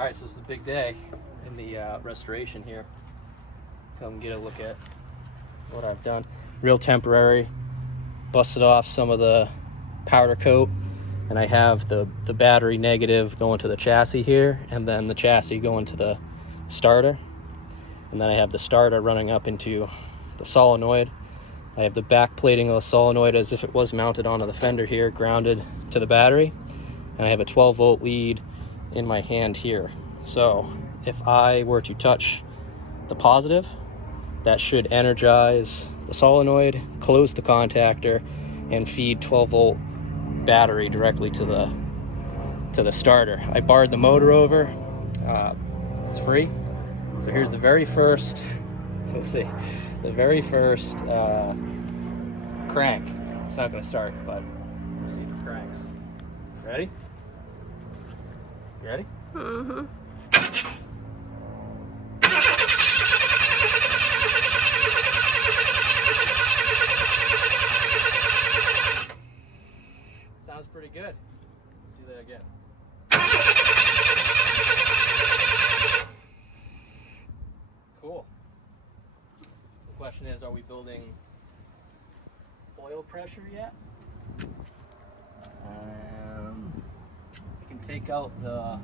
All right, so this is a big day in the restoration here. Come get a look at what I've done. Real temporary. Busted off some of the powder coat, and I have the battery negative going to the chassis here, and then the chassis going to the starter. And then I have the starter running up into the solenoid. I have the back plating of the solenoid as if it was mounted onto the fender here, grounded to the battery. And I have a 12-volt lead in my hand here. So if I were to touch the positive, that should energize the solenoid, close the contactor, and feed 12-volt battery directly to the starter. I barred the motor over. It's free. So here's the very first, let's see, the very first crank. It's not going to start, but let's see if it cranks. Ready? You ready? Mm-hmm. Sounds pretty good. Let's do that again. Cool. So the question is, are we building oil pressure yet? I can take out the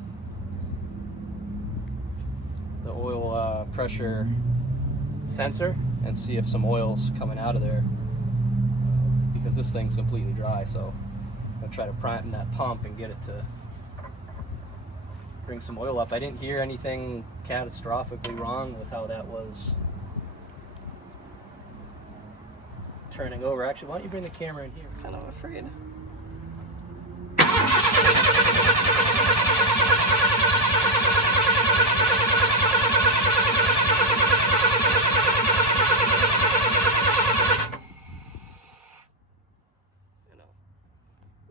oil pressure sensor and see if some oil's coming out of there, because this thing's completely dry. So I'll try to prime that pump and get it to bring some oil up. I didn't hear anything catastrophically wrong with how that was turning over. Actually, why don't you bring the camera in here? Kind of afraid.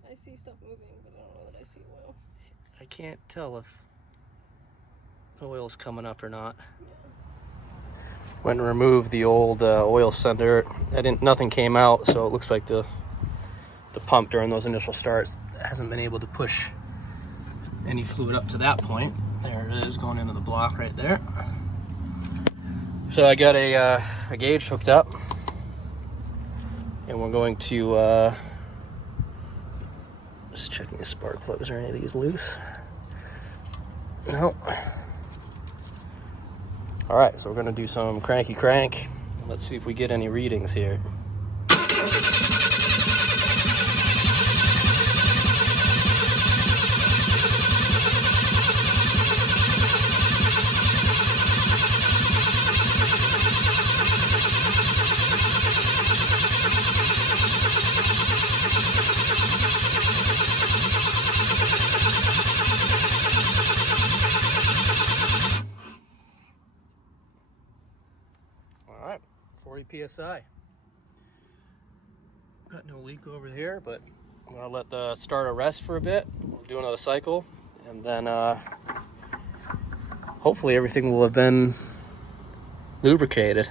I see stuff moving, but I don't know that I see oil. I can't tell if oil's coming up or not. Went and removed the old oil sender. Nothing came out, so it looks like the pump during those initial starts hasn't been able to push any fluid up to that point. There it is, going into the block right there. So I got a gauge hooked up, and we're going to just checking the spark plugs. Are any of these loose? No. All right, so we're gonna do some cranky crank. Let's see if we get any readings here. All right, 40 PSI. Got no leak over here, but I'm gonna let the starter rest for a bit. We'll do another cycle, and then hopefully everything will have been lubricated.